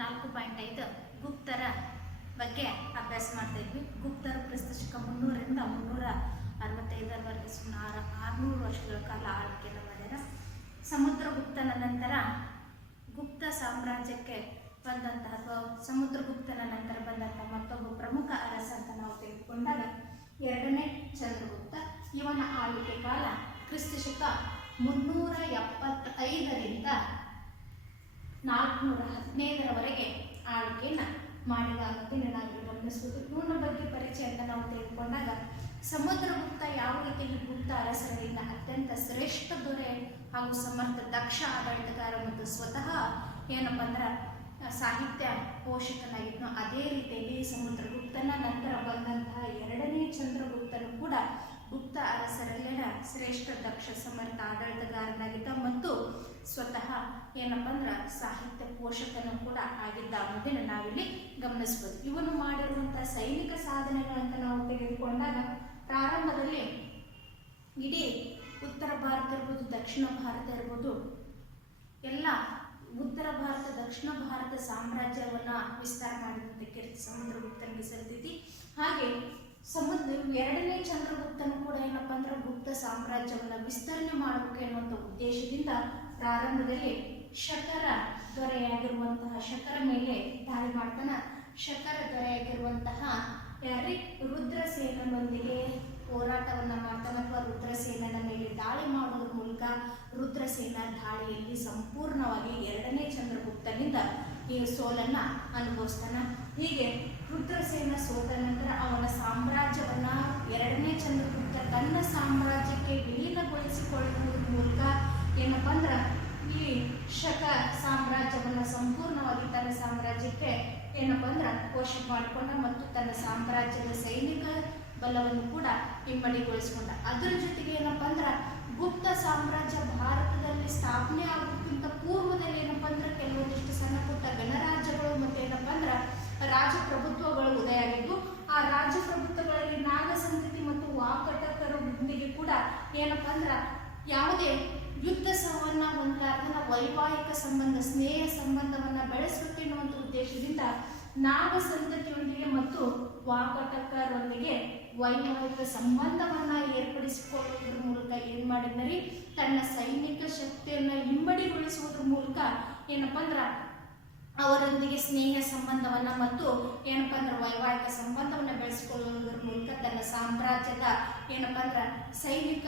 ನಾಲ್ಕು ಪಾಯಿಂಟ್ ಐದು ಗುಪ್ತರ ಬಗ್ಗೆ ಅಭ್ಯಾಸ ಮಾಡ್ತಾ ಇದ್ವಿ. ಗುಪ್ತರ ಕ್ರಿಸ್ತ ಮುನ್ನೂರರಿಂದ ಮುನ್ನೂರ ಅರವತ್ತೈದರವರೆಗೆ ಸುಮಾರು ಆರುನೂರು ವರ್ಷಗಳ ಕಾಲ ಆಳ್ವಿಕೆಯನ್ನು ಮಾಡ್ಯಾರ. ಸಮುದ್ರಗುಪ್ತನ ನಂತರ ಗುಪ್ತ ಸಾಮ್ರಾಜ್ಯಕ್ಕೆ ಬಂದಂತಹ ಅಥವಾ ಸಮುದ್ರಗುಪ್ತನ ನಂತರ ಬಂದಂತಹ ಮತ್ತೊಬ್ಬ ಪ್ರಮುಖ ಅರಸ ಅಂತ ನಾವು ತೆಗೆದುಕೊಂಡಾಗ ಎರಡನೇ ಚಂದ್ರಗುಪ್ತ. ಇವನ ಆಳ್ವಿಕೆ ಕಾಲ ಕ್ರಿಸ್ತ ಶಕ ಮುನ್ನೂರ ಎಪ್ಪತ್ತೈದರಿಂದ ನಾಲ್ಕುನೂರ ಹದಿನೈದರವರೆಗೆ ಆಳ್ವಿಕೆಯನ್ನು ಮಾಡಿದ ಅನ್ನೋದನ್ನು ನಾವು ಗಮನಿಸ್ಬೋದು. ಇವನ ಬಗ್ಗೆ ಪರಿಚಯ ಅಂತ ನಾವು ತೆಗೆದುಕೊಂಡಾಗ ಸಮುದ್ರಗುಪ್ತ ಯಾವ ರೀತಿಯಲ್ಲಿ ಗುಪ್ತ ಅರಸರಿಂದ ಅತ್ಯಂತ ಶ್ರೇಷ್ಠ ದೊರೆ ಹಾಗೂ ಸಮರ್ಥ ದಕ್ಷ ಆಡಳಿತಗಾರ ಮತ್ತು ಸ್ವತಃ ಏನಪ್ಪ ಅಂದ್ರೆ, ಸಾಹಿತ್ಯ ಪೋಷಕನಾಗಿದ್ನು ಅದೇ ರೀತಿಯಲ್ಲಿ ಸಮುದ್ರಗುಪ್ತನ ನಂತರ ಬಂದಂತಹ ಎರಡನೇ ಚಂದ್ರಗುಪ್ತನು ಕೂಡ ಗುಪ್ತ ಅರಸರಲ್ಲಿನ ಶ್ರೇಷ್ಠ ದಕ್ಷ ಸಮರ್ಥ ಆಡಳಿತಗಾರನಾಗಿದ್ದ ಮತ್ತು ಸ್ವತಃ ಏನಪ್ಪ ಅಂದ್ರೆ ಸಾಹಿತ್ಯ ಪೋಷಕನು ಕೂಡ ಆಗಿದ್ದ ಅನ್ನೋದನ್ನು ನಾವಿಲ್ಲಿ ಗಮನಿಸ್ಬೋದು. ಇವನು ಮಾಡಿರುವಂತಹ ಸೈನಿಕ ಸಾಧನೆಗಳಂತ ನಾವು ತೆಗೆದುಕೊಂಡಾಗ ಪ್ರಾರಂಭದಲ್ಲಿ ಇಡೀ ಉತ್ತರ ಭಾರತ ಇರ್ಬೋದು, ದಕ್ಷಿಣ ಭಾರತ ಇರ್ಬೋದು, ಎಲ್ಲ ಉತ್ತರ ಭಾರತ, ದಕ್ಷಿಣ ಭಾರತ ಸಾಮ್ರಾಜ್ಯವನ್ನ ವಿಸ್ತಾರ ಮಾಡಿದಂತೆ ಕೀರ್ತಿ ಸಮುದ್ರಗುಪ್ತನಿಗೆ ಸಲ್ತೈತಿ ಹಾಗೆ ಸಮುದ್ರ ಎರಡನೇ ಚಂದ್ರಗುಪ್ತನು ಕೂಡ ಏನಪ್ಪ ಅಂದ್ರೆ ಗುಪ್ತ ಸಾಮ್ರಾಜ್ಯವನ್ನ ವಿಸ್ತರಣೆ ಮಾಡಬೇಕು ಎನ್ನುವಂಥ ಉದ್ದೇಶದಿಂದ ಪ್ರಾರಂಭದಲ್ಲಿ ಶಕರ ದೊರೆಯಾಗಿರುವಂತಹ, ಶಕರ ಮೇಲೆ ದಾಳಿ ಮಾಡ್ತಾನ. ಶಕರ ದೊರೆಯಾಗಿರುವಂತಹ ಯಾರಿ ರುದ್ರಸೇನನೊಂದಿಗೆ ಹೋರಾಟವನ್ನ ಮಾಡ್ತಾನೆ ಅಥವಾ ರುದ್ರಸೇನನ ಮೇಲೆ ದಾಳಿ ಮಾಡೋದ್ರ ಮೂಲಕ ರುದ್ರಸೇನ ದಾಳಿಯಲ್ಲಿ ಸಂಪೂರ್ಣವಾಗಿ ಎರಡನೇ ಚಂದ್ರಗುಪ್ತನಿಂದ ಈ ಸೋಲನ್ನ ಅನುಭವಿಸ್ತಾನ. ಹೀಗೆ ರುದ್ರಸೇನ ಸೋತ ನಂತರ ಅವನ ಸಾಮ್ರಾಜ್ಯವನ್ನ ಎರಡನೇ ಚಂದ್ರಗುಪ್ತ ತನ್ನ ಸಾಮ್ರಾಜ್ಯಕ್ಕೆ ವಿಲೀನಗೊಳಿಸಿಕೊಳ್ಳುವುದರ ಮೂಲಕ ಏನಪ್ಪ ಅಂದ್ರೆ ಈ ಶಕ ಸಾಮ್ರಾಜ್ಯವನ್ನ ಸಂಪೂರ್ಣವಾಗಿ ತನ್ನ ಸಾಮ್ರಾಜ್ಯಕ್ಕೆ ಏನಪ್ಪ ಅಂದ್ರೆ ಕೋಶ ಮಾಡಿಕೊಂಡ ಮತ್ತು ತನ್ನ ಸಾಮ್ರಾಜ್ಯದ ಸೈನಿಕ ಬಲವನ್ನು ಕೂಡ ಇಮ್ಮಡಿಗೊಳಿಸಿಕೊಂಡ ಅದರ ಜೊತೆಗೆ ಏನಪ್ಪ ಅಂದ್ರೆ ಗುಪ್ತ ಸಾಮ್ರಾಜ್ಯ ಭಾರತದಲ್ಲಿ ಸ್ಥಾಪನೆ ಆಗೋದಕ್ಕಿಂತ ಪೂರ್ವದಲ್ಲಿ ಏನಪ್ಪ ಅಂದ್ರೆ ಕೆಲವೊಂದಿಷ್ಟು ಸಣ್ಣ ಪುಟ್ಟ ಗಣರಾಜ್ಯಗಳು ಮತ್ತೆ ಏನಪ್ಪ ಅಂದ್ರ ರಾಜಪ್ರಭುತ್ವಗಳು ಉದಯ ಆಗಿದ್ದು ಆ ರಾಜಪ್ರಭುತ್ವಗಳಲ್ಲಿ ನಾಗ ಸಂತತಿ ಮತ್ತು ವಾಕಟಕರೊಂದಿಗೆ ಕೂಡ ಏನಪ್ಪ ಅಂದ್ರೆ ಯಾವುದೇ ಯುದ್ಧ ಸವನ್ನ ಹೊಂದಲಾರ್ದನ ವೈವಾಹಿಕ ಸಂಬಂಧ, ಸ್ನೇಹ ಸಂಬಂಧವನ್ನ ಬೆಳೆಸುತ್ತೆ ಅನ್ನುವಂತ ಉದ್ದೇಶದಿಂದ ನಾಗ ಸಂತತಿಯೊಂದಿಗೆ ಮತ್ತು ವಾಕಟಕರೊಂದಿಗೆ ವೈವಾಹಿಕ ಸಂಬಂಧವನ್ನ ಏರ್ಪಡಿಸಿಕೊಳ್ಳುವುದರ ಮೂಲಕ ಏನ್ ಮಾಡಿದ್ನರಿ? ತನ್ನ ಸೈನಿಕ ಶಕ್ತಿಯನ್ನ ಇಮ್ಮಡಿಗೊಳಿಸುವುದರ ಮೂಲಕ ಏನಪ್ಪ ಅಂದ್ರ ಅವರೊಂದಿಗೆ ಸ್ನೇಹ ಸಂಬಂಧವನ್ನ ಮತ್ತು ಏನಪ್ಪ ಅಂದ್ರೆ ವೈವಾಹಿಕ ಸಂಬಂಧವನ್ನ ಬೆಳೆಸಿಕೊಳ್ಳುವುದರ ಮೂಲಕ ತನ್ನ ಸಾಮ್ರಾಜ್ಯದ ಏನಪ್ಪ ಅಂದ್ರೆ ಸೈನಿಕ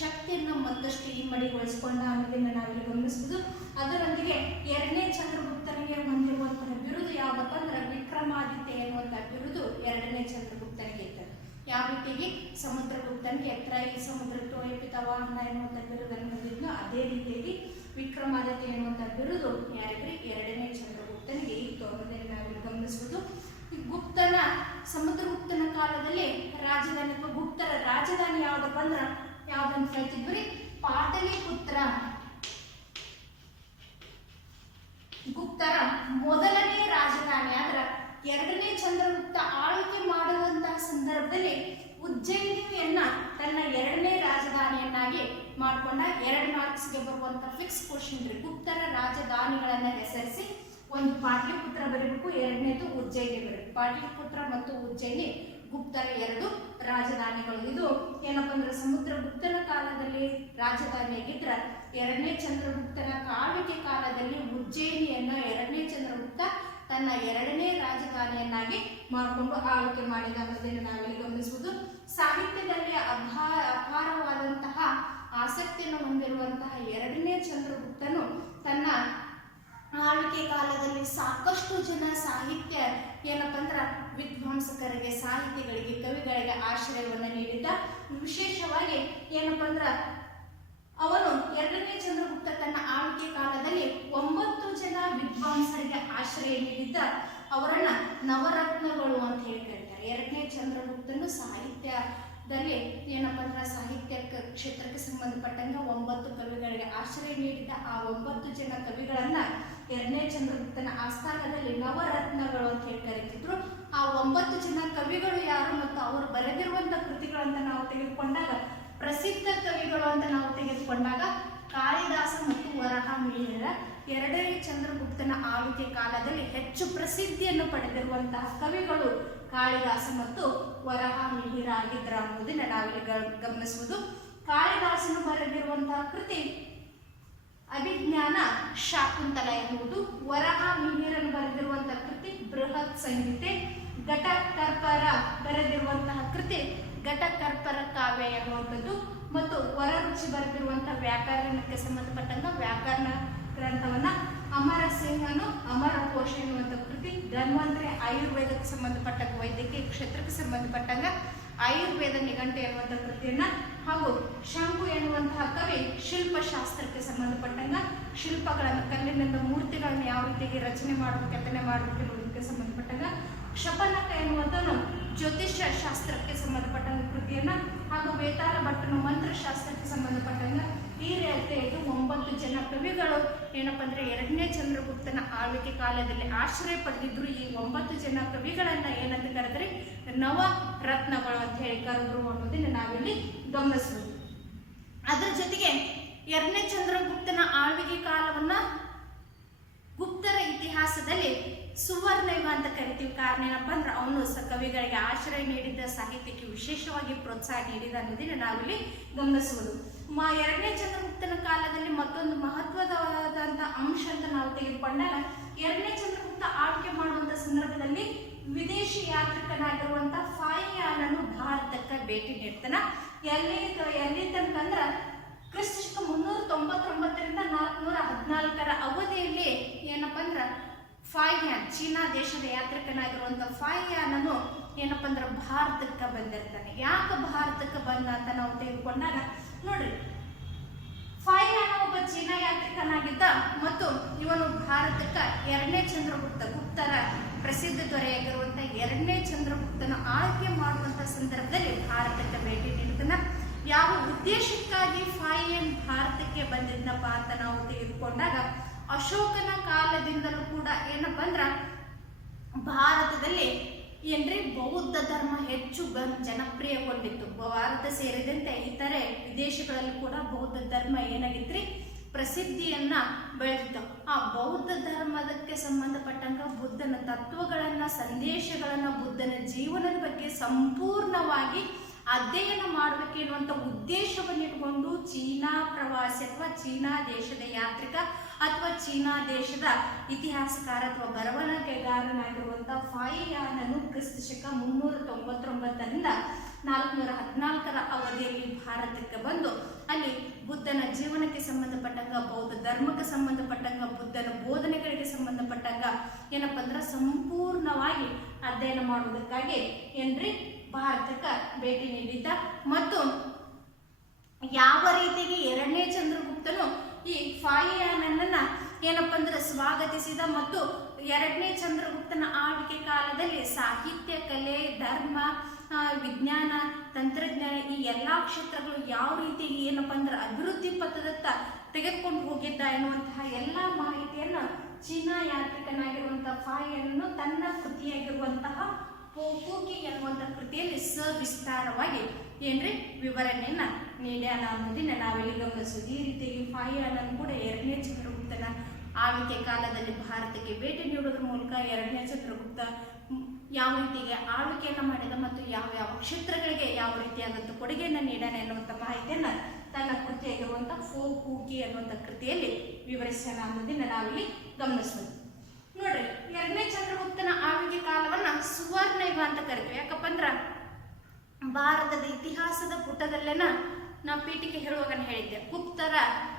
ಶಕ್ತಿಯನ್ನು ಮತ್ತಷ್ಟು ಇಮ್ಮಡಿಗೊಳಿಸಿಕೊಂಡ ಅನ್ನೋದನ್ನ ನಾವಿಲ್ಲಿ ಗಮನಿಸಬಹುದು ಅದರೊಂದಿಗೆ ಎರಡನೇ ಚಂದ್ರಗುಪ್ತನಿಗೆ ಹೊಂದಿರುವಂತಹ ಬಿರುದು ಯಾವುದಪ್ಪ ಅಂದ್ರೆ ವಿಕ್ರಮಾದಿತ್ಯ ಎನ್ನುವಂತಹ ಬಿರುದು ಎರಡನೇ ಚಂದ್ರಗುಪ್ತನಿಗೆ ಇತ್ತು ಯಾವ ರೀತಿಯಾಗಿ? ಸಮುದ್ರಗುಪ್ತನಿಗೆ ತ್ರೈ ಸಮುದ್ರ ಟೋಯಪಿತ ವಾಹನ ಎನ್ನುವಂಥ ಬಿರುದನ್ನು ಹೊಂದಿದ್ದು ಅದೇ ರೀತಿಯಾಗಿ ವಿಕ್ರಮಾದಿತ್ಯ ಎನ್ನುವಂಥ ಬಿರುದು ಯಾರಿಗ್ರಿ? ಎರಡನೇ ಚಂದ್ರಗುಪ್ತನಿಗೆ ಇತ್ತು ಅನ್ನೋದನ್ನು ನಾವು ಗಮನಿಸಬಹುದು ಗುಪ್ತನ, ಸಮುದ್ರಗುಪ್ತನ ಕಾಲದಲ್ಲಿ ರಾಜಧಾನಿ ಗುಪ್ತರ ರಾಜಧಾನಿ ಯಾವ್ದಪ್ಪ ಅಂದ್ರ ಯಾವ್ದಂತ ಹೇಳ್ತಿದ್ವಿ ಪಾಟಲಿಪುತ್ರ. ಗುಪ್ತರ ಮೊದಲನೇ ರಾಜಧಾನಿ ಆದ್ರ ಎರಡನೇ ಚಂದ್ರಗುಪ್ತ ಆಳ್ವಿಕೆ ಮಾಡುವಂತಹ ಸಂದರ್ಭದಲ್ಲಿ ಉಜ್ಜಯಿನಿಯನ್ನ ತನ್ನ ಎರಡನೇ ರಾಜಧಾನಿಯನ್ನಾಗಿ ಮಾಡಿಕೊಂಡ ಎರಡು ಮಾರ್ಕ್ಸ್ಗೆ ಬರುವಂತ ಫಿಕ್ಸ್ ಕ್ವಶನ್ ರೀ ಗುಪ್ತರ ರಾಜಧಾನಿಗಳನ್ನ ಹೆಸರಿಸಿ ಒಂದು ಪಾಟ್ಲಿಪುತ್ರ ಬರೀಬೇಕು, ಎರಡನೇದು ಉಜ್ಜಯಿನಿ ಬರೀಬೇಕು. ಪಾಟ್ಲಿಪುತ್ರ ಮತ್ತು ಉಜ್ಜಯಿನಿ ಗುಪ್ತರ ಎರಡು ರಾಜಧಾನಿಗಳು. ಇದು ಏನಪ್ಪ ಅಂದ್ರೆ ಸಮುದ್ರ ಗುಪ್ತನ ಕಾಲದಲ್ಲಿ ರಾಜಧಾನಿಯಾಗಿದ್ರ ಎರಡನೇ ಚಂದ್ರಗುಪ್ತನ ಆಳ್ವಿಕೆ ಕಾಲದಲ್ಲಿ ಉಜ್ಜಯಿನಿಯನ್ನ ಎರಡನೇ ಚಂದ್ರಗುಪ್ತ ತನ್ನ ಎರಡನೇ ರಾಜಧಾನಿಯನ್ನಾಗಿ ಮಾಡಿಕೊಂಡು ಆಳ್ವಿಕೆ ಮಾಡಿದ. ಅನ್ನೋದನ್ನು ನಾವಿಲ್ಲಿ ಗಮನಿಸಬಹುದು ಸಾಹಿತ್ಯದಲ್ಲಿ ಅಭಾ, ಅಪಾರವಾದಂತಹ ಆಸಕ್ತಿಯನ್ನು ಹೊಂದಿರುವಂತಹ ಎರಡನೇ ಚಂದ್ರಗುಪ್ತನು ತನ್ನ ಆಳ್ವಿಕೆ ಕಾಲದಲ್ಲಿ ಸಾಕಷ್ಟು ಜನ ಸಾಹಿತ್ಯ ಏನಪ್ಪ ಅಂದ್ರೆ ವಿದ್ವಾಂಸಕರಿಗೆ, ಸಾಹಿತಿಗಳಿಗೆ, ಕವಿಗಳಿಗೆ ಆಶ್ರಯವನ್ನು ನೀಡಿದ್ದ. ವಿಶೇಷವಾಗಿ ಏನಪ್ಪ ಅಂದ್ರೆ ಅವನು ಎರಡನೇ ಚಂದ್ರಗುಪ್ತ ತನ್ನ ಆಳ್ವಿಕೆ ಕಾಲದಲ್ಲಿ ಒಂಬತ್ತು ಜನ ವಿದ್ವಾಂಸರಿಗೆ ಆಶ್ರಯ ನೀಡಿದ್ದ. ಅವರನ್ನ ನವರತ್ನಗಳು ಅಂತ ಹೇಳಿ ಕರೀತಾರೆ. ಎರಡನೇ ಚಂದ್ರಗುಪ್ತನು ಸಾಹಿತ್ಯದಲ್ಲಿ ಏನಪ್ಪ ಅಂದ್ರೆ ಸಾಹಿತ್ಯ ಕ್ಷೇತ್ರಕ್ಕೆ ಸಂಬಂಧಪಟ್ಟಂಗ ಒಂಬತ್ತು ಕವಿಗಳಿಗೆ ಆಶ್ರಯ ನೀಡಿದ್ದ ಆ ಒಂಬತ್ತು ಜನ ಕವಿಗಳನ್ನ ಎರಡನೇ ಚಂದ್ರಗುಪ್ತನ ಆಸ್ಥಾನದಲ್ಲಿ ನವರತ್ನಗಳು ಅಂತ ಹೇಳಿ ಕರೀತಿದ್ರು. ಆ ಒಂಬತ್ತು ಜನ ಕವಿಗಳು ಯಾರು ಮತ್ತು ಅವರು ಬರೆದಿರುವಂತ ಕೃತಿಗಳಂತ ನಾವು ತೆಗೆದುಕೊಂಡಾಗ, ಪ್ರಸಿದ್ಧ ಕವಿಗಳು ಅಂತ ನಾವು ತೆಗೆದುಕೊಂಡಾಗ, ಕಾಳಿದಾಸ ಮತ್ತು ವರಹ ಮಿಹಿರ ಎರಡನೇ ಚಂದ್ರಗುಪ್ತನ ಆಳ್ವಿಕೆ ಕಾಲದಲ್ಲಿ ಹೆಚ್ಚು ಪ್ರಸಿದ್ಧಿಯನ್ನು ಪಡೆದಿರುವಂತಹ ಕವಿಗಳು ಕಾಳಿದಾಸ ಮತ್ತು ವರಹ ಮಿಹಿರ ಆಗಿದ್ರ ನಾವಿಲ್ಲಿ ಗಮನಿಸುವುದು. ಕಾಳಿದಾಸನು ಬರೆದಿರುವಂತಹ ಕೃತಿ ಅಭಿಜ್ಞಾನ ಶಾಕುಂತಲ ಎನ್ನುವುದು ವರಹ ಮಿಹಿರನ್ನು ಬರೆದಿರುವಂತಹ ಕೃತಿ ಬೃಹತ್ ಸಂಹಿತೆ. ಘಟಕರ್ಪರ ಬರೆದಿರುವಂತಹ ಕೃತಿ ಘಟಕರ್ಪರ ಕಾವ್ಯ ಎನ್ನುವಂಥದ್ದು. ಮತ್ತು ವರ ರುಚಿ ಬರೆದಿರುವಂತಹ ವ್ಯಾಕರಣಕ್ಕೆ ಸಂಬಂಧಪಟ್ಟಂಗ ವ್ಯಾಕರಣ ಗ್ರಂಥವನ್ನ ಅಮರ ಸಿಂಹನು ಅಮರ ಕೋಶ ಎನ್ನುವಂಥ ಕೃತಿ ಧನ್ವಂತ್ರಿ ಆಯುರ್ವೇದಕ್ಕೆ ಸಂಬಂಧಪಟ್ಟ ವೈದ್ಯಕೀಯ ಕ್ಷೇತ್ರಕ್ಕೆ ಸಂಬಂಧಪಟ್ಟಂಗ ಆಯುರ್ವೇದ ನಿಘಂಟೆ ಎನ್ನುವಂಥ ಕೃತಿಯನ್ನ ಹಾಗೂ ಶಂಕು ಎನ್ನುವಂತಹ ಕವಿ ಶಿಲ್ಪಶಾಸ್ತ್ರಕ್ಕೆ ಸಂಬಂಧಪಟ್ಟಂಗ ಶಿಲ್ಪಗಳನ್ನು ಕಲ್ಲಿನಿಂದ ಮೂರ್ತಿಗಳನ್ನ ಯಾವ ರೀತಿಯಾಗಿ ರಚನೆ ಮಾಡಬೇಕು, ಕೆತ್ತನೆ ಮಾಡಬೇಕು ಎನ್ನುವುದಕ್ಕೆ ಸಂಬಂಧಪಟ್ಟಂಗ ಕ್ಷಪನಕ ಎನ್ನುವಂಥನು ಜ್ಯೋತಿಷ್ಯ ಶಾಸ್ತ್ರಕ್ಕೆ ಸಂಬಂಧಪಟ್ಟಂತ ಕೃತಿಯನ್ನ ಹಾಗೂ ವೇತಾಳ ಮಂತ್ರ ಶಾಸ್ತ್ರಕ್ಕೆ ಸಂಬಂಧಪಟ್ಟಂಗ ಈ ರೀತಿಯಾಗಿ ಒಂಬತ್ತು ಜನ ಕವಿಗಳು. ಏನಪ್ಪ ಅಂದ್ರೆ ಎರಡನೇ ಚಂದ್ರಗುಪ್ತನ ಆಳ್ವಿಕೆ ಕಾಲದಲ್ಲಿ ಆಶ್ರಯ ಪಡೆದಿದ್ರು ಈ ಒಂಬತ್ತು ಜನ ಕವಿಗಳನ್ನ ಏನಂತ ಕರೆದ್ರೆ ನವ ರತ್ನಗಳು ಅಂತ ಹೇಳಿ ಕರೆದ್ರು ಅನ್ನೋದನ್ನ ನಾವಿಲ್ಲಿ ಗಮನಿಸಬಹುದು ಅದರ ಜೊತೆಗೆ ಎರಡನೇ ಚಂದ್ರಗುಪ್ತನ ಆಳ್ವಿಕೆ ಕಾಲವನ್ನ ಇತಿಹಾಸದಲ್ಲಿ ಸುವರ್ಣಯುಗ ಅಂತ ಕರಿತೀವಿ. ಕಾರಣ ಏನಪ್ಪ ಅಂದ್ರೆ ಅವನು ಕವಿಗಳಿಗೆ ಆಶ್ರಯ ನೀಡಿದ ಸಾಹಿತ್ಯಕ್ಕೆ ವಿಶೇಷವಾಗಿ ಪ್ರೋತ್ಸಾಹ ನೀಡಿದ ಅನ್ನೋದನ್ನ ನಾವಿಲ್ಲಿ ಗಮನಿಸಬಹುದು. ಮ, ಎರಡನೇ ಚಂದ್ರಗುಪ್ತನ ಕಾಲದಲ್ಲಿ ಮತ್ತೊಂದು ಮಹತ್ವದಾದಂಥ ಅಂಶ ಅಂತ ನಾವು ತೆಗೆದುಕೊಂಡಾಗ ಎರಡನೇ ಚಂದ್ರಗುಪ್ತ ಆಳ್ಕೆ ಮಾಡುವಂತ ಸಂದರ್ಭದಲ್ಲಿ ವಿದೇಶಿ ಯಾತ್ರಿಕನಾಗಿರುವಂತ ಫಾಯಿಯಾನನು ಭಾರತಕ್ಕೆ ಭೇಟಿ ನೀಡ್ತಾನ. ಎಲ್ಲಿ ಎಲ್ಲಿ ತನಕಂದ್ರ ಕ್ರಿಸ್ತ ಮುನ್ನೂರ ತೊಂಬತ್ತೊಂಬತ್ತರಿಂದ ನಾಲ್ಕುನೂರ ಹದಿನಾಲ್ಕರ ಅವಧಿಯಲ್ಲಿ ಏನಪ್ಪ ಅಂದ್ರ ಫಾಯ್ಯಾನ್ ಚೀನಾ ದೇಶದ ಯಾತ್ರಿಕನಾಗಿರುವಂತ ಫಾಯ್ಯಾನನು ಏನಪ್ಪ ಅಂದ್ರೆ ಭಾರತಕ್ಕೆ ಬಂದಿರ್ತಾನೆ. ಯಾಕೆ ಭಾರತಕ್ಕೆ ಬಂದ ಅಂತ ನಾವು ತೆಗೆದುಕೊಂಡಾಗ ನೋಡ್ರಿ ಫಾಯ್ಯಾನ ಒಬ್ಬ ಚೀನಾ ಯಾತ್ರಿಕನಾಗಿದ್ದ ಮತ್ತು ಇವನು ಭಾರತಕ್ಕೆ ಎರಡನೇ ಚಂದ್ರಗುಪ್ತ ಗುಪ್ತರ ಪ್ರಸಿದ್ಧ ದೊರೆಯಾಗಿರುವಂತ ಎರಡನೇ ಚಂದ್ರಗುಪ್ತನ ಆಳ್ವಿಕೆ ಮಾಡುವಂತ ಸಂದರ್ಭದಲ್ಲಿ ಭಾರತಕ್ಕೆ ಭೇಟಿ ನೀಡಿದನ ಯಾವ ಉದ್ದೇಶಕ್ಕಾಗಿ ಫಾಯಿಯನ್ ಭಾರತಕ್ಕೆ ಬಂದಿದ್ನಪ್ಪ ಅಂತ ನಾವು ತೆಗೆದುಕೊಂಡಾಗ ಅಶೋಕನ ಕಾಲದಿಂದಲೂ ಕೂಡ ಏನಪ್ಪ ಅಂದ್ರ ಭಾರತದಲ್ಲಿ ಏನ್ರಿ ಬೌದ್ಧ ಧರ್ಮ ಹೆಚ್ಚು ಜನಪ್ರಿಯಗೊಂಡಿತ್ತು. ಭಾರತ ಸೇರಿದಂತೆ ಇತರೆ ವಿದೇಶಗಳಲ್ಲಿ ಕೂಡ ಬೌದ್ಧ ಧರ್ಮ ಏನಾಗಿತ್ರಿ? ಪ್ರಸಿದ್ಧಿಯನ್ನ ಬೆಳೆದಿತ್ತು. ಆ ಬೌದ್ಧ ಧರ್ಮದಕ್ಕೆ ಸಂಬಂಧಪಟ್ಟಂಗ ಬುದ್ಧನ ತತ್ವಗಳನ್ನ, ಸಂದೇಶಗಳನ್ನ, ಬುದ್ಧನ ಜೀವನದ ಬಗ್ಗೆ ಸಂಪೂರ್ಣವಾಗಿ ಅಧ್ಯಯನ ಮಾಡಬೇಕೆನ್ನುವಂಥ ಉದ್ದೇಶವನ್ನು ಇಟ್ಕೊಂಡು ಚೀನಾ ಪ್ರವಾಸಿ ಅಥವಾ ಚೀನಾ ದೇಶದ ಯಾತ್ರಿಕ ಅಥವಾ ಚೀನಾ ದೇಶದ ಇತಿಹಾಸಕಾರ ಅಥವಾ ಬರವಣಿಗೆಗಾರನಾಗಿರುವಂಥ ಫಾಯಿಯಾನನು ಕ್ರಿಸ್ತ ಶಕ ಮುನ್ನೂರ ತೊಂಬತ್ತೊಂಬತ್ತರಿಂದ ನಾಲ್ಕುನೂರ ಹದಿನಾಲ್ಕರ ಅವಧಿಯಲ್ಲಿ ಭಾರತಕ್ಕೆ ಬಂದು ಅಲ್ಲಿ ಬುದ್ಧನ ಜೀವನಕ್ಕೆ ಸಂಬಂಧಪಟ್ಟಂಗ, ಬೌದ್ಧ ಧರ್ಮಕ್ಕೆ ಸಂಬಂಧಪಟ್ಟಂಗ, ಬುದ್ಧನ ಬೋಧನೆಗಳಿಗೆ ಸಂಬಂಧಪಟ್ಟಂಗ ಏನಪ್ಪ ಅಂದ್ರೆ ಸಂಪೂರ್ಣವಾಗಿ ಅಧ್ಯಯನ ಮಾಡುವುದಕ್ಕಾಗಿ ಏನ್ರಿ ಭಾರತಕ್ಕೆ ಭೇಟಿ ನೀಡಿದ್ದ. ಮತ್ತು ಯಾವ ರೀತಿಗೆ ಎರಡನೇ ಚಂದ್ರಗುಪ್ತನು ಈ ಫಾಯಿಯಾನನ್ನ ಏನಪ್ಪ ಅಂದ್ರೆ ಸ್ವಾಗತಿಸಿದ ಮತ್ತು ಎರಡನೇ ಚಂದ್ರಗುಪ್ತನ ಆಳ್ವಿಕೆ ಕಾಲದಲ್ಲಿ ಸಾಹಿತ್ಯ, ಕಲೆ, ಧರ್ಮ ವಿಜ್ಞಾನ, ತಂತ್ರಜ್ಞಾನ ಈ ಎಲ್ಲ ಕ್ಷೇತ್ರಗಳು ಯಾವ ರೀತಿಯಲ್ಲಿ ಏನಪ್ಪ ಅಂದ್ರೆ ಅಭಿವೃದ್ಧಿ ಪಥದತ್ತ ತೆಗೆದುಕೊಂಡು ಹೋಗಿದ್ದ ಎನ್ನುವಂತಹ ಎಲ್ಲ ಮಾಹಿತಿಯನ್ನು ಚೀನಾ ಯಾತ್ರಿಕನಾಗಿರುವಂತಹ ಫಾಯನ್ನು ತನ್ನ ಕೃತಿಯಾಗಿರುವಂತಹ ಪೋಪೂಕಿ ಎನ್ನುವಂಥ ಕೃತಿಯಲ್ಲಿ ಸವಿಸ್ತಾರವಾಗಿ ಏನ್ರಿ ವಿವರಣೆಯನ್ನ ನೀಡ್ಯಾನ ಅನ್ನೋದನ್ನ ನಾವಿಲ್ಲಿ ಗಮನಿಸೋದು ಈ ರೀತಿಯಾಗಿ ಫಾಯಿಯಾನನ್ ಕೂಡ ಎರಡನೇ ಚಂದ್ರಗುಪ್ತನ ಆಳ್ವಿಕೆ ಕಾಲದಲ್ಲಿ ಭಾರತಕ್ಕೆ ಭೇಟಿ ನೀಡುವುದರ ಮೂಲಕ ಎರಡನೇ ಚಂದ್ರಗುಪ್ತ ಯಾವ ರೀತಿಗೆ ಆಳ್ವಿಕೆಯನ್ನು ಮಾಡಿದ ಮತ್ತು ಯಾವ ಯಾವ ಕ್ಷೇತ್ರಗಳಿಗೆ ಯಾವ ರೀತಿಯಾದಂಥ ಕೊಡುಗೆಯನ್ನು ನೀಡಾನೆ ಅನ್ನುವಂಥ ಮಾಹಿತಿಯನ್ನು ತನ್ನ ಕೃತಿಯಾಗಿರುವಂಥ ಫೋ ಕೂಕಿ ಅನ್ನುವಂಥ ಕೃತಿಯಲ್ಲಿ ವಿವರಿಸೋಣ ಅನ್ನೋದನ್ನ ನಾವಿಲ್ಲಿ ಗಮನಿಸ್ಬೋದು. ನೋಡ್ರಿ, ಎರಡನೇ ಚಂದ್ರಗುಪ್ತನ ಆಳ್ವಿಕೆ ಕಾಲವನ್ನ ಸುವರ್ಣ ಯುಗ ಅಂತ ಕರಿತೀವಿ. ಯಾಕಪ್ಪ ಅಂದ್ರ ಭಾರತದ ಇತಿಹಾಸದ ಪುಟದಲ್ಲೇನ ನಾ ಪೀಠಿಕೆ ಹೇಳುವಾಗ ಹೇಳಿದ್ದೆ ಗುಪ್ತರ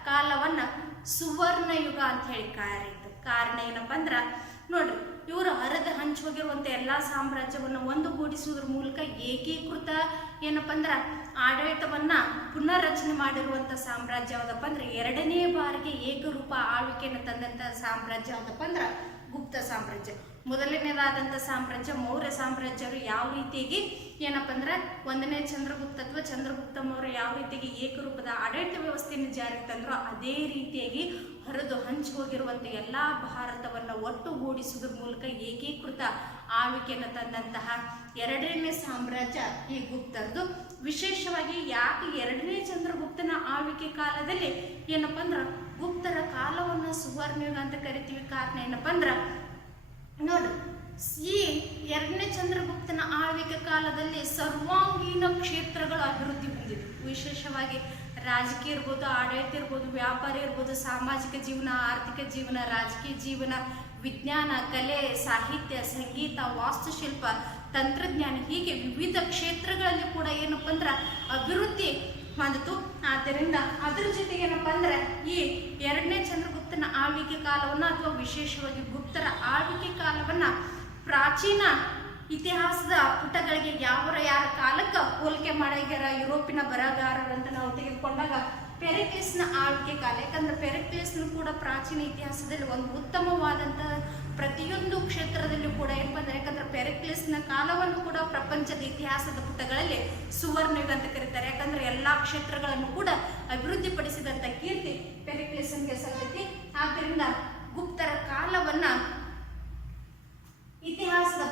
ಕಾಲವನ್ನ ಸುವರ್ಣ ಯುಗ ಅಂತ ಹೇಳಿ ಕರೀತು ಕಾರಣ ಏನಪ್ಪ ಅಂದ್ರೆ, ನೋಡ್ರಿ, ಇವರು ಹರಿದು ಹಂಚಿ ಹೋಗಿರುವಂತ ಎಲ್ಲಾ ಸಾಮ್ರಾಜ್ಯವನ್ನು ಒಂದುಗೂಡಿಸುವುದ್ರ ಮೂಲಕ ಏಕೀಕೃತ ಏನಪ್ಪ ಅಂದ್ರೆ, ಆಡಳಿತವನ್ನ ಪುನರ್ರಚನೆ ಮಾಡಿರುವಂಥ ಸಾಮ್ರಾಜ್ಯ ಯಾವ್ದಪ್ಪ ಅಂದ್ರೆ, ಎರಡನೇ ಬಾರಿಗೆ ಏಕರೂಪ ಆಳ್ವಿಕೆಯನ್ನು ತಂದಂತ ಸಾಮ್ರಾಜ್ಯ ಯಾವ್ದಪ್ಪ ಅಂದ್ರೆ, ಗುಪ್ತ ಸಾಮ್ರಾಜ್ಯ. ಮೊದಲನೇದಾದಂಥ ಸಾಮ್ರಾಜ್ಯ, ಮೌರ್ಯ ಸಾಮ್ರಾಜ್ಯರು ಯಾವ ರೀತಿಯಾಗಿ ಏನಪ್ಪ ಅಂದ್ರೆ ಒಂದನೇ ಚಂದ್ರಗುಪ್ತ ಅಥವಾ ಚಂದ್ರಗುಪ್ತ ಮೌರ್ಯ ಯಾವ ರೀತಿಯಾಗಿ ಏಕರೂಪದ ಆಡಳಿತ ವ್ಯವಸ್ಥೆಯನ್ನು ಜಾರಿಗೆ ತಂದ್ರೋ ಅದೇ ರೀತಿಯಾಗಿ ಹರಿದು ಹಂಚಿ ಹೋಗಿರುವಂಥ ಎಲ್ಲ ಭಾರತವನ್ನು ಒಟ್ಟುಗೂಡಿಸುವುದ್ರ ಮೂಲಕ ಏಕೀಕೃತ ಆಳ್ವಿಕೆಯನ್ನು ತಂದಂತಹ ಎರಡನೇ ಸಾಮ್ರಾಜ್ಯ ಈ ಗುಪ್ತರದು. ವಿಶೇಷವಾಗಿ ಯಾಕೆ ಎರಡನೇ ಚಂದ್ರಗುಪ್ತನ ಆಳ್ವಿಕೆ ಕಾಲದಲ್ಲಿ ಏನಪ್ಪ ಅಂದ್ರೆ ಗುಪ್ತರ ಕಾಲವನ್ನು ಸುವರ್ಣಯುಗ ಅಂತ ಕರಿತೀವಿ. ಕಾರಣ ಏನಪ್ಪ ಅಂದ್ರೆ ನೋಡ್ರಿ ಈ ಎರಡನೇ ಚಂದ್ರಗುಪ್ತನ ಆಳ್ವಿಕೆ ಕಾಲದಲ್ಲಿ ಸರ್ವಾಂಗೀಣ ಕ್ಷೇತ್ರಗಳು ಅಭಿವೃದ್ಧಿ ಹೊಂದಿದ್ವು ವಿಶೇಷವಾಗಿ ರಾಜಕೀಯ ಇರ್ಬೋದು, ಆಡಳಿತ ಇರ್ಬೋದು, ವ್ಯಾಪಾರ ಇರ್ಬೋದು, ಸಾಮಾಜಿಕ ಜೀವನ, ಆರ್ಥಿಕ ಜೀವನ, ರಾಜಕೀಯ ಜೀವನ, ವಿಜ್ಞಾನ, ಕಲೆ, ಸಾಹಿತ್ಯ, ಸಂಗೀತ, ವಾಸ್ತುಶಿಲ್ಪ, ತಂತ್ರಜ್ಞಾನ ಹೀಗೆ ವಿವಿಧ ಕ್ಷೇತ್ರಗಳಲ್ಲಿ ಕೂಡ ಏನಪ್ಪ ಅಂದ್ರೆ ಅಭಿವೃದ್ಧಿ ಹೊಂದಿತು. ಆದ್ದರಿಂದ ಅದರ ಜೊತೆಗೆ ಏನಪ್ಪ ಅಂದ್ರೆ ಈ ಎರಡನೇ ಚಂದ್ರಗುಪ್ತನ ಆಳ್ವಿಕೆ ಕಾಲವನ್ನು ಅಥವಾ ವಿಶೇಷವಾಗಿ ಗುಪ್ತರ ಆಳ್ವಿಕೆ ಕಾಲವನ್ನ ಪ್ರಾಚೀನ ಇತಿಹಾಸದ ಪುಟಗಳಿಗೆ ಯಾವ ಯಾರ ಕಾಲಕ್ಕೆ ಹೋಲಿಕೆ ಮಾಡಿದಾರ, ಯುರೋಪಿನ ಬರಹಗಾರರು ಅಂತ ನಾವು ತೆಗೆದುಕೊಂಡಾಗ ಪೆರಿಕ್ಲಿಸ್ನ ಆಳ್ವಿಕೆ ಕಾಲ. ಯಾಕಂದ್ರೆ ಪೆರಿಕ್ಲಿಸ್ನು ಕೂಡ ಪ್ರಾಚೀನ ಇತಿಹಾಸದಲ್ಲಿ ಒಂದು ಉತ್ತಮವಾದಂತಹ ಪ್ರತಿಯೊಂದು ಕ್ಷೇತ್ರದಲ್ಲೂ ಕೂಡ ಏನಪ್ಪ ಯಾಕಂದ್ರೆ ಪೆರಿಕ್ಲಿಸ್ನ ಕಾಲವನ್ನು ಕೂಡ ಪ್ರಪಂಚದ ಇತಿಹಾಸದ ಪುಟಗಳಲ್ಲಿ ಸುವರ್ಣಯುಗ ಅಂತ ಕರೀತಾರೆ. ಯಾಕಂದ್ರೆ ಎಲ್ಲಾ ಕ್ಷೇತ್ರಗಳನ್ನು ಕೂಡ ಅಭಿವೃದ್ಧಿಪಡಿಸಿದಂತ ಕೀರ್ತಿ ಪೆರಿಕ್ಲಿಸ್ಗೆ ಸಲ್ಲತಿ ಆದ್ದರಿಂದ ಗುಪ್ತರ ಕಾಲವನ್ನ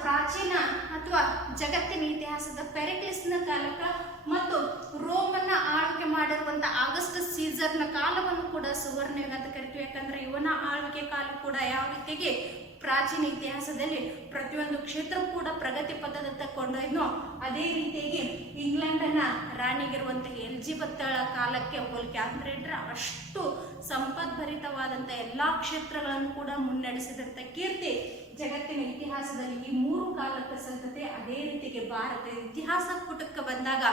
ಪ್ರಾಚೀನ ಅಥವಾ ಜಗತ್ತಿನ ಇತಿಹಾಸದ ಪೆರಿಕ್ಲಿಸ್ನ ಕಾಲಕ ಮತ್ತು ರೋಮನ್ನ ಆಳ್ವಿಕೆ ಮಾಡಿರುವಂತಹ ಆಗಸ್ಟ್ ಸೀಸರ್ನ ಕಾಲವನ್ನು ಕೂಡ ಸುವರ್ಣಯುಗ ಅಂತ ಕರಿತೀವಿ. ಯಾಕಂದ್ರೆ ಇವನ ಆಳ್ವಿಕೆ ಕಾಲ ಕೂಡ ಯಾವ ರೀತಿಗೆ ಪ್ರಾಚೀನ ಇತಿಹಾಸದಲ್ಲಿ ಪ್ರತಿಯೊಂದು ಕ್ಷೇತ್ರ ಕೂಡ ಪ್ರಗತಿ ಪಥದತ್ತ ಇದ್ನೋ ಅದೇ ರೀತಿಯಾಗಿ ಇಂಗ್ಲೆಂಡನ ರಾಣಿಗಿರುವಂತಹ ಎಲ್ಜಿಬತ್ತಳ ಕಾಲಕ್ಕೆ ಹೋಲಿಕೆ ಅಂದ್ರೆ ಅಷ್ಟು ಸಂಪದ್ಭರಿತವಾದಂಥ ಎಲ್ಲಾ ಕ್ಷೇತ್ರಗಳನ್ನು ಕೂಡ ಮುನ್ನಡೆಸಿದಂಥ ಕೀರ್ತಿ ಜಗತ್ತಿನ ಇತಿಹಾಸದಲ್ಲಿ ಈ ಮೂರು ಕಾಲಕ್ಕೆ ಸಂತತೆ ಅದೇ ರೀತಿಗೆ ಭಾರತ ಇತಿಹಾಸ ಪುಟಕ್ಕೆ ಬಂದಾಗ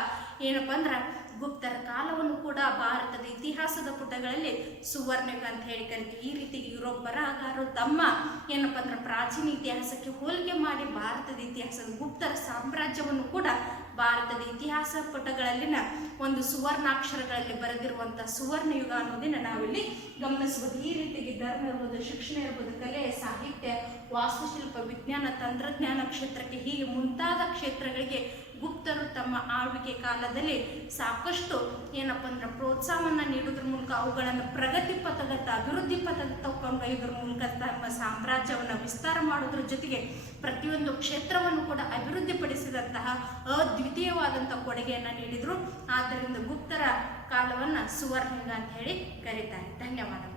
ಏನಪ್ಪ ಅಂದ್ರೆ ಗುಪ್ತರ ಕಾಲವನ್ನು ಕೂಡ ಭಾರತದ ಇತಿಹಾಸದ ಪುಟಗಳಲ್ಲಿ ಸುವರ್ಣಯುಗ ಅಂತ ಹೇಳಿ ಕರಿತೀವಿ. ಈ ರೀತಿ ಯುರೋಪ್ ಬರಹಗಾರರು ತಮ್ಮ ಏನಪ್ಪ ಅಂದ್ರೆ ಪ್ರಾಚೀನ ಇತಿಹಾಸಕ್ಕೆ ಹೋಲಿಕೆ ಮಾಡಿ ಭಾರತದ ಇತಿಹಾಸದ ಗುಪ್ತರ ಸಾಮ್ರಾಜ್ಯವನ್ನು ಕೂಡ ಭಾರತದ ಇತಿಹಾಸ ಪುಟಗಳಲ್ಲಿನ ಒಂದು ಸುವರ್ಣಾಕ್ಷರಗಳಲ್ಲಿ ಬರೆದಿರುವಂತ ಸುವರ್ಣ ಯುಗ ಅನ್ನೋದನ್ನ ನಾವಿಲ್ಲಿ ಗಮನಿಸಬಹುದು. ಈ ರೀತಿಗೆ ಧರ್ಮ ಇರ್ಬೋದು, ಶಿಕ್ಷಣ ಇರ್ಬೋದು, ಕಲೆ, ಸಾಹಿತ್ಯ, ವಾಸ್ತುಶಿಲ್ಪ, ವಿಜ್ಞಾನ, ತಂತ್ರಜ್ಞಾನ ಕ್ಷೇತ್ರಕ್ಕೆ ಹೀಗೆ ಮುಂತಾದ ಕ್ಷೇತ್ರಗಳಿಗೆ ಗುಪ್ತರು ತಮ್ಮ ಆಳ್ವಿಕೆ ಕಾಲದಲ್ಲಿ ಸಾಕಷ್ಟು ಏನಪ್ಪ ಅಂದ್ರೆ ಪ್ರೋತ್ಸಾಹವನ್ನು ನೀಡೋದ್ರ ಮೂಲಕ ಅವುಗಳನ್ನು ಪ್ರಗತಿ ಪಥದತ್ತ, ಅಭಿವೃದ್ಧಿ ಪಥದತ್ತ ಕೊಂಡೊಯ್ಯೋದ್ರ ಮೂಲಕ ತಮ್ಮ ಸಾಮ್ರಾಜ್ಯವನ್ನು ವಿಸ್ತಾರ ಮಾಡೋದ್ರ ಜೊತೆಗೆ ಪ್ರತಿಯೊಂದು ಕ್ಷೇತ್ರವನ್ನು ಕೂಡ ಅಭಿವೃದ್ಧಿಪಡಿಸಿದಂತಹ ಅದ್ವಿತೀಯವಾದಂಥ ಕೊಡುಗೆಯನ್ನು ನೀಡಿದರು. ಆದ್ದರಿಂದ ಗುಪ್ತರ ಕಾಲವನ್ನ ಸುವರ್ಣಯುಗ ಅಂತ ಹೇಳಿ ಕರೀತಾರೆ. ಧನ್ಯವಾದಗಳು.